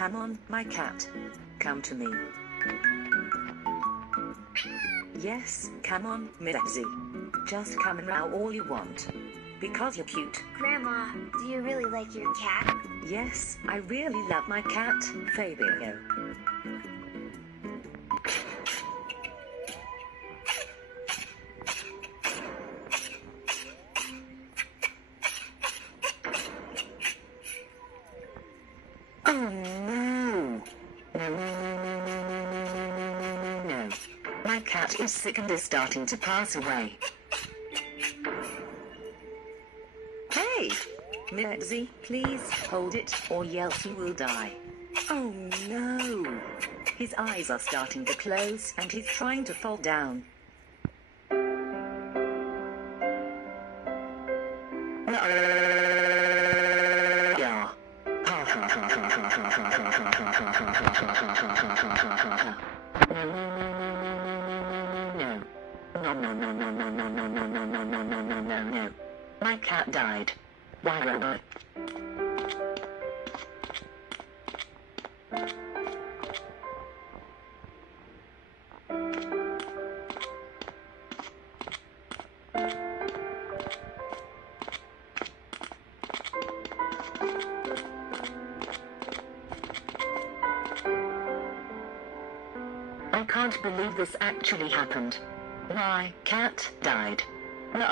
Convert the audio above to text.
Come on, my cat. Come to me. Yes, come on, Mitzi. Just come and meow all you want. Because you're cute. Grandma, do you really like your cat? Yes, I really love my cat, Fabio. Oh no! No. My cat is sick and is starting to pass away. Hey! Mitzi, please hold it or else he will die. Oh no! His eyes are starting to close and he's trying to fall down. Yeah. No. My cat died. Why, Robert? I can't believe this actually happened. My cat died. No.